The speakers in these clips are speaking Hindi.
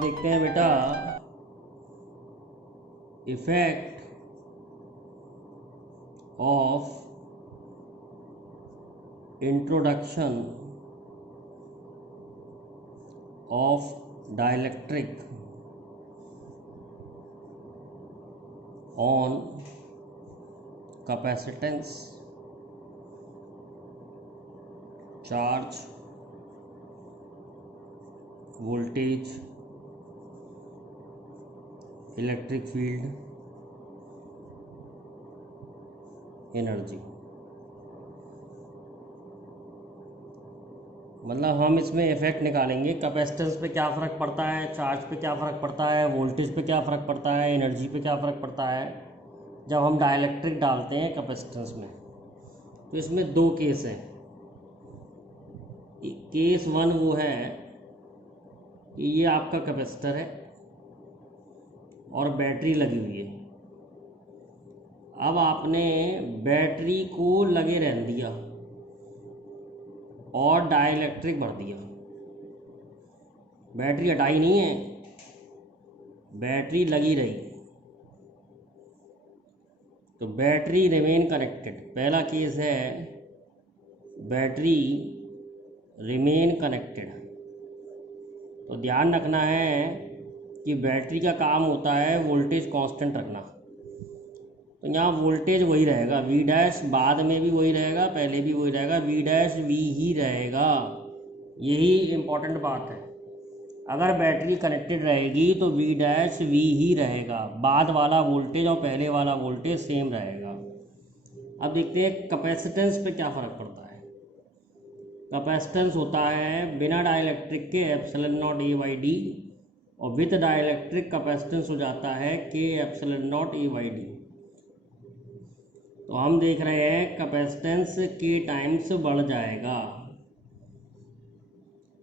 अब देखते हैं बेटा effect of introduction of dielectric on capacitance, charge, voltage, electric field, energy. मतलब हम इसमें इफेक्ट निकालेंगे कैपेसिटेंस पे क्या फ़र्क पड़ता है, चार्ज पे क्या फ़र्क पड़ता है, वोल्टेज पे क्या फ़र्क पड़ता है, एनर्जी पे क्या फ़र्क पड़ता है जब हम डाइलेक्ट्रिक डालते हैं कैपेसिटेंस में। तो इसमें दो केस हैं। केस वन वो है कि ये आपका कैपेसिटर है और बैटरी लगी हुई है। अब आपने बैटरी को लगे रहने दिया और डाइलेक्ट्रिक भर दिया। बैटरी हटाई नहीं है, बैटरी लगी रही, तो बैटरी रिमेन कनेक्टेड। पहला केस है बैटरी रिमेन कनेक्टेड। तो ध्यान रखना है कि बैटरी का काम होता है वोल्टेज कांस्टेंट रखना। तो यहाँ वोल्टेज वही रहेगा, वी डैश, बाद में भी वही रहेगा, पहले भी वही रहेगा, वी डैश वी ही रहेगा। यही इम्पोर्टेंट बात है। अगर बैटरी कनेक्टेड रहेगी तो वी डैश वी ही रहेगा, बाद वाला वोल्टेज और पहले वाला वोल्टेज सेम रहेगा। अब देखते हैं कैपेसिटेंस पे क्या फ़र्क पड़ता है। कैपेसिटेंस होता है बिना डाइलेक्ट्रिक के epsilon not a by D, और विद डाइलेक्ट्रिक कैपेसिटेंस हो जाता है के epsilon not a by D. तो हम देख रहे हैं कैपेसिटेंस के टाइम्स बढ़ जाएगा।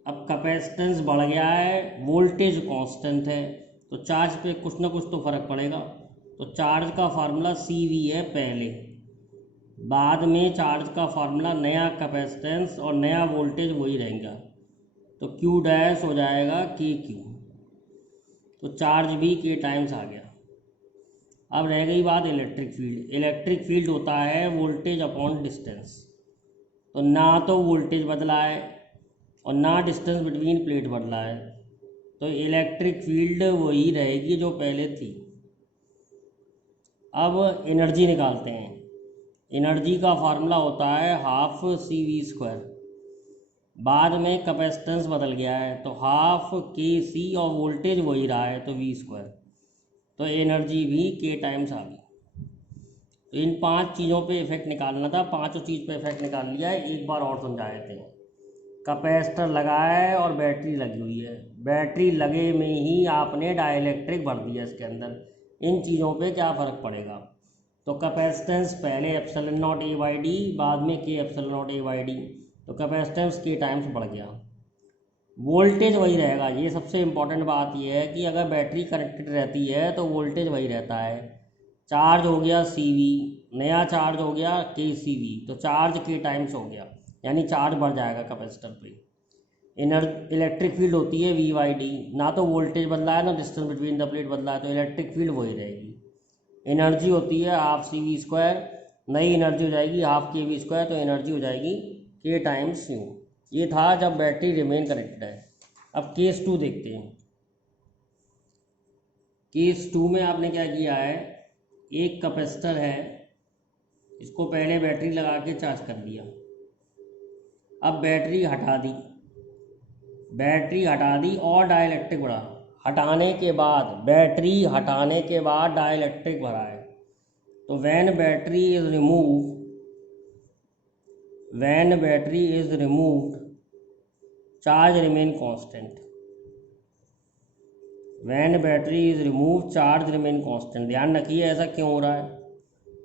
अब कैपेसिटेंस बढ़ गया है, वोल्टेज कांस्टेंट है, तो चार्ज पे कुछ ना कुछ तो फ़र्क पड़ेगा। तो चार्ज का फार्मूला सी वी है पहले, बाद में चार्ज का फार्मूला नया कैपेसिटेंस और नया वोल्टेज वही रहेगा, तो क्यू डैश हो जाएगा के क्यू। तो चार्ज भी के टाइम्स आ गया। अब रह गई बात इलेक्ट्रिक फील्ड। इलेक्ट्रिक फील्ड होता है वोल्टेज अपॉन डिस्टेंस। तो ना तो वोल्टेज बदला है और ना डिस्टेंस बिटवीन प्लेट बदला है, तो इलेक्ट्रिक फील्ड वही रहेगी जो पहले थी। अब एनर्जी निकालते हैं। एनर्जी का फार्मूला होता है हाफ सी वी स्क्वायर। बाद में कैपेसिटेंस बदल गया है तो हाफ के सी, और वोल्टेज वही रहा है तो वी स्क्वायर। तो एनर्जी भी के टाइम्स आ गई। तो इन 5 चीज़ों पे इफेक्ट निकालना था, पांचों चीज़ पे इफेक्ट निकाल लिया है। एक बार और समझा देते हैं। कैपेसिटर लगा है और बैटरी लगी हुई है, बैटरी लगे में ही आपने डाइलेक्ट्रिक भर दिया इसके अंदर। इन चीज़ों पे क्या फ़र्क पड़ेगा। तो कैपेसिटेंस पहले epsilon not a by D, बाद में के epsilon not a by D, तो कैपेसिटेंस के टाइम्स बढ़ गया। वोल्टेज वही रहेगा। ये सबसे इम्पॉर्टेंट बात यह है कि अगर बैटरी कनेक्टेड रहती है तो वोल्टेज वही रहता है। चार्ज हो गया सी वी, नया चार्ज हो गया के सी वी, तो चार्ज के टाइम्स हो गया, यानी चार्ज बढ़ जाएगा कैपेसिटर पे। इलेक्ट्रिक फील्ड होती है वी बाई डी, ना तो वोल्टेज बदला है ना डिस्टेंस बिटवीन द प्लेट बदला है, तो इलेक्ट्रिक फील्ड वही रहेगी। एनर्जी होती है हाफ सी वी स्क्वायर, नई एनर्जी हो जाएगी हाफ के वी स्क्वायर, तो एनर्जी हो जाएगी के टाइम्स यू। ये था जब बैटरी रिमेन कनेक्टेड है। अब केस 2 देखते हैं। केस 2 में आपने क्या किया है, एक कैपेसिटर है, इसको पहले बैटरी लगा के चार्ज कर दिया। अब बैटरी हटा दी, और डाइलेक्ट्रिक बढ़ा। हटाने के बाद, बैटरी हटाने के बाद डाइलेक्ट्रिक भरा है। तो when battery is removed charge remain constant. When battery is removed charge remain constant. ध्यान रखिए ऐसा क्यों हो रहा है।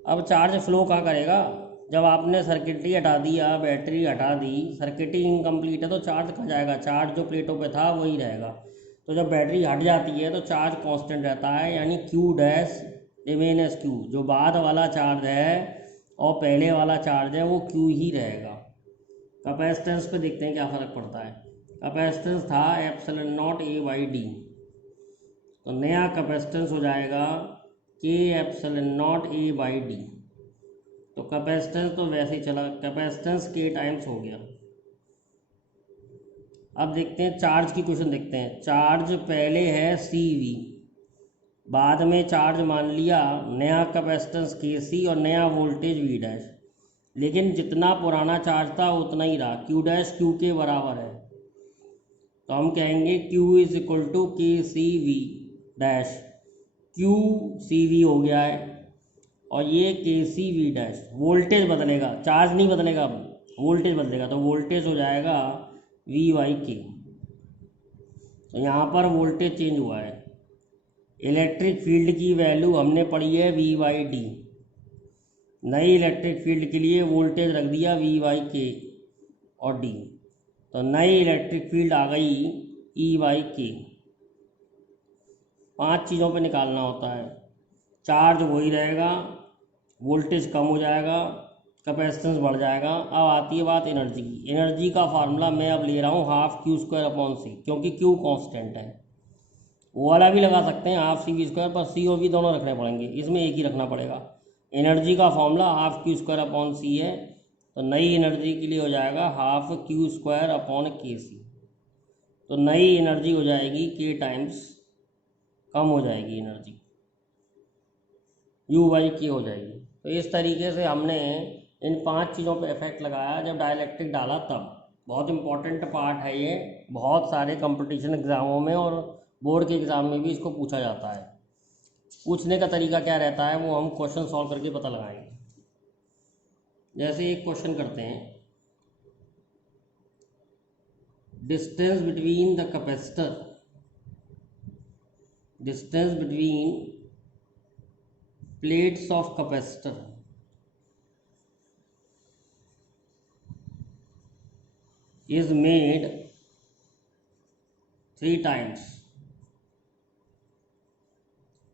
अब चार्ज फ्लो कहाँ करेगा, जब आपने सर्किटरी हटा दिया, बैटरी हटा दी, सर्किटरी इनकम्प्लीट है तो चार्ज कहाँ जाएगा, चार्ज जो प्लेटों पे था वही रहेगा। तो जब बैटरी हट जाती है तो चार्ज कांस्टेंट रहता है, यानी Q dash remain as Q. जो बाद वाला चार्ज है और पहले वाला चार्ज है वो क्यू ही रहेगा। कैपेसिटेंस पे देखते हैं क्या फ़र्क पड़ता है। कैपेसिटेंस था epsilon not a by D, तो नया कैपेसिटेंस हो जाएगा के epsilon not a by D. तो कैपेसिटेंस तो वैसे ही चला, कैपेसिटेंस के टाइम्स हो गया। अब देखते हैं चार्ज की क्वेश्चन देखते हैं। चार्ज पहले है सी वी, बाद में चार्ज मान लिया नया कैपेसिटेंस के सी और नया वोल्टेज वी डैश, लेकिन जितना पुराना चार्ज था उतना ही रहा, क्यू डैश क्यू के बराबर है। तो हम कहेंगे Q is equal to K C V dash, Q C V हो गया है और ये K C V dash. Voltage बदलेगा, चार्ज नहीं बदलेगा, वोल्टेज बदलेगा, तो वोल्टेज हो जाएगा वी बाई के। तो यहाँ पर वोल्टेज चेंज हुआ है। इलेक्ट्रिक फील्ड की वैल्यू हमने पढ़ी है वी बाई डी, नई इलेक्ट्रिक फील्ड के लिए वोल्टेज रख दिया वी बाई के और डी, तो नई इलेक्ट्रिक फील्ड आ गई ई बाई के। 5 चीज़ों पे निकालना होता है। चार्ज वही रहेगा, वोल्टेज कम हो जाएगा, कैपेसिटेंस बढ़ जाएगा। अब आती है बात एनर्जी की। एनर्जी का फार्मूला मैं अब ले रहा हूँ हाफ क्यू स्क्वायर अपॉन सी, क्योंकि क्यू कांस्टेंट है। वो वाला भी लगा सकते हैं हाफ सी वी स्क्वायर, पर सी ओ वी दोनों रखने पड़ेंगे, इसमें एक ही रखना पड़ेगा। एनर्जी का formula half Q square upon C है, तो नई एनर्जी के लिए हो जाएगा हाफ क्यू स्क्वायर अपॉन के सी। तो नई एनर्जी हो जाएगी के टाइम्स, कम हो जाएगी एनर्जी, यू बाई के हो जाएगी। तो इस तरीके से हमने इन 5 चीज़ों पे इफेक्ट लगाया जब डाइलेक्ट्रिक डाला तब। बहुत इंपॉर्टेंट पार्ट है ये, बहुत सारे कंपटीशन एग्ज़ामों में और बोर्ड के एग्ज़ाम में भी इसको पूछा जाता है। पूछने का तरीका क्या रहता है वो हम क्वेश्चन सॉल्व करके पता लगाएंगे। जैसे एक क्वेश्चन करते हैं, distance between the capacitor, distance between plates of capacitor is made 3 times.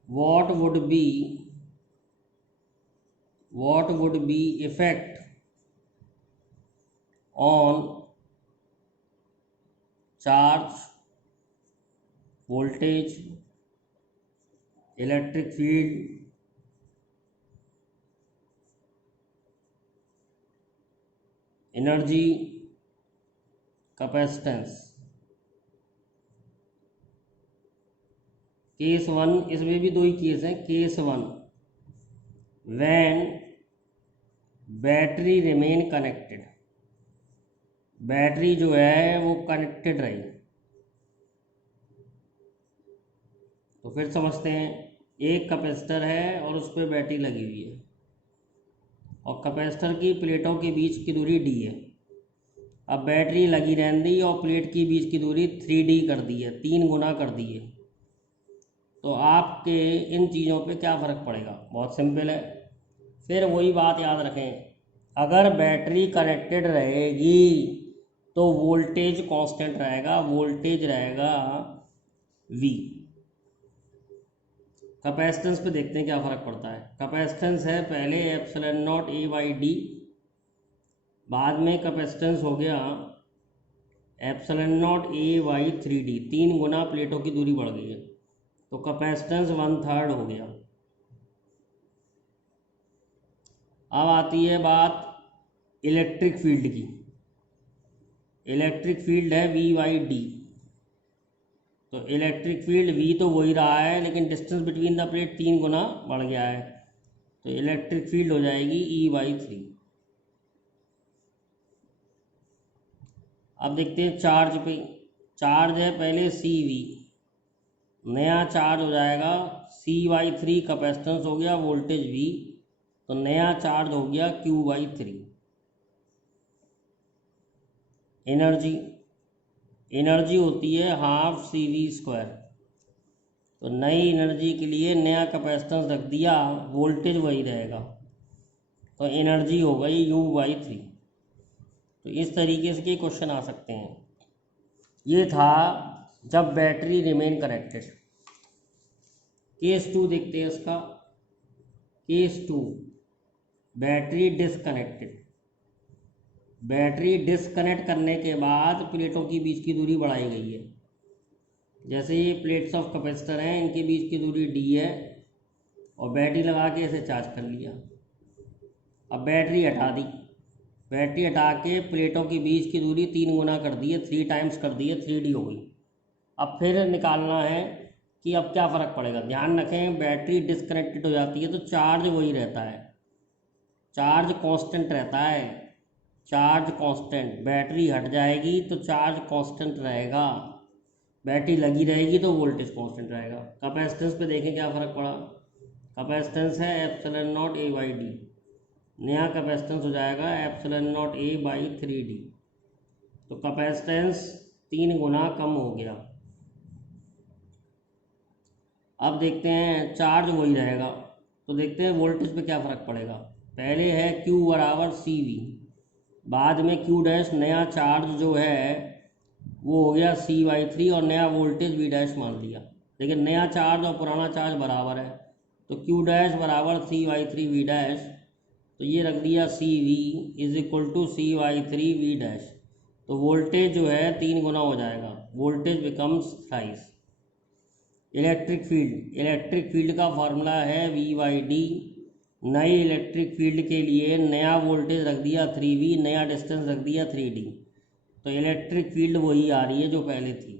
What would be effect on charge, voltage, electric field, energy, capacitance. Case 1, इसमें भी 2 ही केस हैं। Case 1, when battery remain connected, battery जो है वो कनेक्टेड रही। तो फिर समझते हैं, एक कैपेसिटर है और उस पर बैटरी लगी हुई है और कैपेसिटर की प्लेटों के बीच की दूरी डी है। अब बैटरी लगी रहने दी और प्लेट की बीच की दूरी 3D कर दी है, 3 गुना कर दी है। तो आपके इन चीज़ों पे क्या फ़र्क पड़ेगा? बहुत सिंपल है। फिर वही बात याद रखें, अगर बैटरी कनेक्टेड रहेगी तो वोल्टेज कांस्टेंट रहेगा, वोल्टेज रहेगा V। कैपेसिटेंस पे देखते हैं क्या फ़र्क पड़ता है। कैपेसिटेंस है पहले epsilon not a by D, बाद में कैपेसिटेंस हो गया epsilon not a by 3D, 3 गुना प्लेटों की दूरी बढ़ गई है, तो कैपेसिटेंस 1/3 हो गया। अब आती है बात इलेक्ट्रिक फील्ड की। इलेक्ट्रिक फील्ड है V बाई डी, तो इलेक्ट्रिक फील्ड V तो वही रहा है, लेकिन डिस्टेंस बिटवीन द प्लेट 3 गुना बढ़ गया है, तो इलेक्ट्रिक फील्ड हो जाएगी E बाई 3। अब देखते हैं चार्ज पे। चार्ज है पहले सी वी, नया चार्ज हो जाएगा C बाई 3, कैपेसिटेंस हो गया वोल्टेज V, तो नया चार्ज हो गया Q बाई 3। एनर्जी, एनर्जी होती है हाफ सी वी स्क्वायर, तो नई एनर्जी के लिए नया कैपेसिटेंस रख दिया, वोल्टेज वही रहेगा, तो एनर्जी हो गई U बाई 3। तो इस तरीके से क्वेश्चन आ सकते हैं। ये था जब बैटरी रिमेन कनेक्टेड। केस 2 देखते हैं इसका। Case 2, battery disconnected. Battery disconnect करने के बाद प्लेटों की बीच की दूरी बढ़ाई गई है, जैसे ये प्लेट्स ऑफ कैपेसिटर हैं, इनके बीच की दूरी d है और बैटरी लगा के इसे चार्ज कर लिया। अब बैटरी हटा दी, बैटरी हटा के प्लेटों के बीच की दूरी 3 गुना कर दी है, 3 टाइम्स कर दी है, 3d हो गई। अब फिर निकालना है कि अब क्या फ़र्क पड़ेगा। ध्यान रखें, बैटरी डिस्कनेक्टेड हो जाती है तो चार्ज वही रहता है, चार्ज कांस्टेंट रहता है, चार्ज कांस्टेंट। बैटरी हट जाएगी तो चार्ज कांस्टेंट रहेगा, बैटरी लगी रहेगी तो वोल्टेज कांस्टेंट रहेगा। कैपेसिटेंस पे देखें क्या फ़र्क पड़ा। कैपेसिटेंस है epsilon not a by D, नया कैपेसिटेंस हो जाएगा epsilon not a by 3d। तो कैपेसिटेंस 3 गुना कम हो गया। अब देखते हैं चार्ज वही रहेगा, तो देखते हैं वोल्टेज पे क्या फ़र्क पड़ेगा। पहले है Q बराबर सी वी, बाद में Q डैश नया चार्ज जो है वो हो गया C/3 और नया वोल्टेज V डैश मान लिया। लेकिन नया चार्ज और पुराना चार्ज बराबर है, तो Q डैश बराबर C/3 V डैश, तो ये रख दिया CV is equal to C/3 V dash. तो वोल्टेज जो है 3 गुना हो जाएगा, voltage becomes thrice. Electric field, electric field का फार्मूला है V/D। नई इलेक्ट्रिक फील्ड के लिए नया वोल्टेज रख दिया 3V, नया डिस्टेंस रख दिया 3D, तो इलेक्ट्रिक फील्ड वही आ रही है जो पहले थी।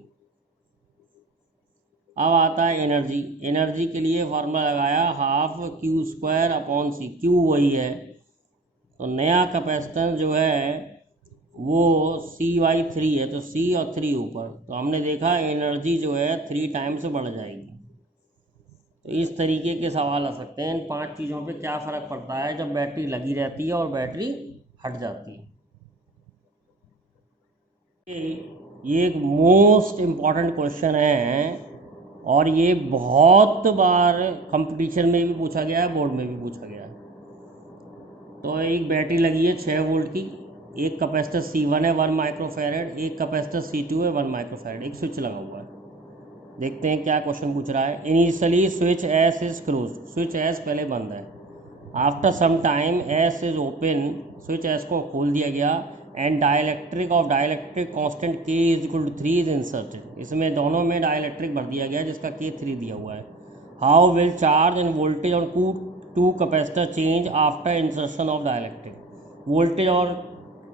अब आता है एनर्जी। एनर्जी के लिए फार्मूला लगाया half Q² upon C, Q वही है, तो नया कैपेसिटेंस जो है वो C/3 है, तो C और 3 ऊपर, तो हमने देखा एनर्जी जो है 3 टाइम्स बढ़ जाएगी। तो इस तरीके के सवाल आ सकते हैं। इन 5 चीज़ों पे क्या फ़र्क पड़ता है जब बैटरी लगी रहती है और बैटरी हट जाती है। ये एक मोस्ट इम्पॉर्टेंट क्वेश्चन है और ये बहुत बार कंपटीशन में भी पूछा गया है, बोर्ड में भी पूछा गया है। तो एक बैटरी लगी है 6 वोल्ट की, एक कैपेसिटर C1 है 1 माइक्रोफैरड, एक कैपेसिटर C2 है 1 माइक्रोफैरड, एक स्विच लगा हुआ है। देखते हैं क्या क्वेश्चन पूछ रहा है। Initially switch S is close, switch S पहले बंद है। After some time S is open, switch S को खोल दिया गया and dielectric of dielectric constant K is equal to 3 is inserted. इसमें दोनों में डाइलेक्ट्रिक भर दिया गया जिसका K 3 दिया हुआ है। How will charge and voltage on to capacitor change after insertion of dielectric. Voltage और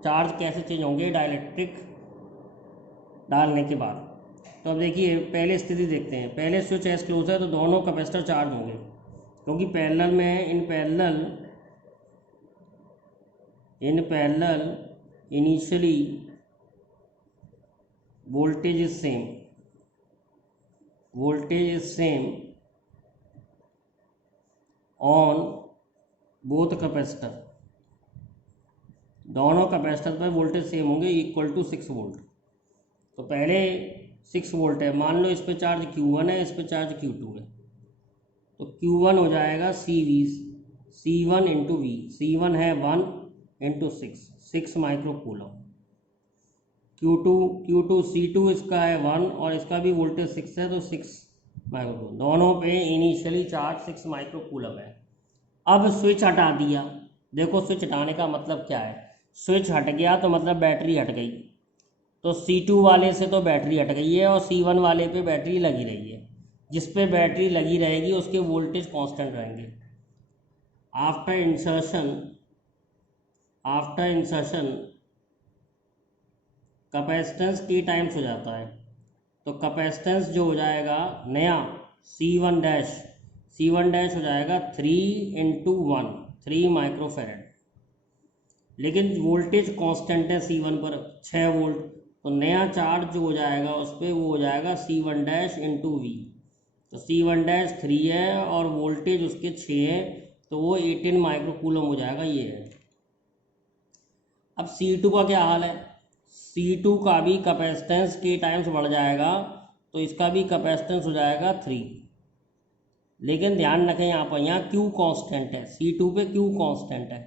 चार्ज कैसे चेंज होंगे डाइलेक्ट्रिक डालने के बाद। तो अब देखिए पहले स्थिति देखते हैं। पहले स्विच एस क्लोज है तो दोनों कैपेसिटर चार्ज होंगे, क्योंकि पैरेलल में in parallel initially voltage is same on both capacitor. दोनों कैपेसिटर पर वोल्टेज सेम होंगे, इक्वल टू 6 वोल्ट। तो पहले 6 वोल्ट है, मान लो इस पे चार्ज Q1 है, इस पे चार्ज Q2 है, तो Q1 हो जाएगा C1 इंटू V। C1 है 1 into 6 micro coulomb. Q2 C2 इसका है 1 और इसका भी वोल्टेज 6 है, तो 6 माइक्रो कूलम। दोनों पे इनिशियली चार्ज 6 माइक्रो कूलम है। अब स्विच हटा दिया, देखो स्विच हटाने का मतलब क्या है। स्विच हट गया तो मतलब बैटरी हट गई, तो C2 वाले से तो बैटरी हट गई है और C1 वाले पे बैटरी लगी रही है। जिस पे बैटरी लगी रहेगी उसके वोल्टेज कांस्टेंट रहेंगे। After insertion capacitance K times हो जाता है, तो कैपेसिटेंस जो हो जाएगा नया C1 डैश हो जाएगा 3 इंटू 1, 3 माइक्रोफैरड। लेकिन वोल्टेज कांस्टेंट है C1 पर 6 वोल्ट, तो नया चार्ज जो हो जाएगा उस पर वो हो जाएगा C1 डैश इंटू V। तो C1 डैश 3 है और वोल्टेज उसके 6 है, तो वो 18 माइक्रो कूलम हो जाएगा, ये है। अब C2 का क्या हाल है। C2 का भी कैपेसिटेंस K टाइम्स बढ़ जाएगा, तो इसका भी कैपेसिटेंस हो जाएगा 3। लेकिन ध्यान रखें यहाँ Q कांस्टेंट है, C2 पे Q कांस्टेंट है,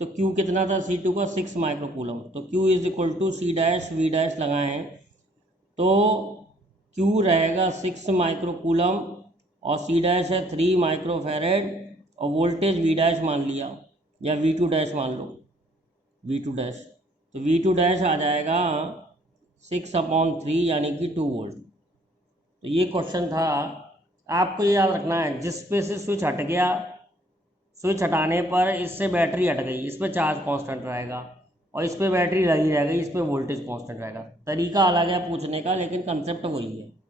तो Q कितना था C2 का 6 माइक्रो कूलम। तो Q is equal to C dash V dash लगाएं तो Q रहेगा 6 माइक्रो कूलम और C डैश है 3 माइक्रो फैरेड और वोल्टेज V डैश मान लिया या V2 डैश मान लो, V2 डैश। तो V2 डैश आ जाएगा 6/3 यानी कि 2 वोल्ट। तो ये क्वेश्चन था। आपको ये याद रखना है, जिस पे से स्विच हट गया, स्विच हटाने पर इससे बैटरी हट गई, इस पर चार्ज कांस्टेंट रहेगा, और इस पर बैटरी लगी रहेगी, इस पर वोल्टेज कांस्टेंट रहेगा। तरीका अलग है पूछने का, लेकिन कंसेप्ट वही है।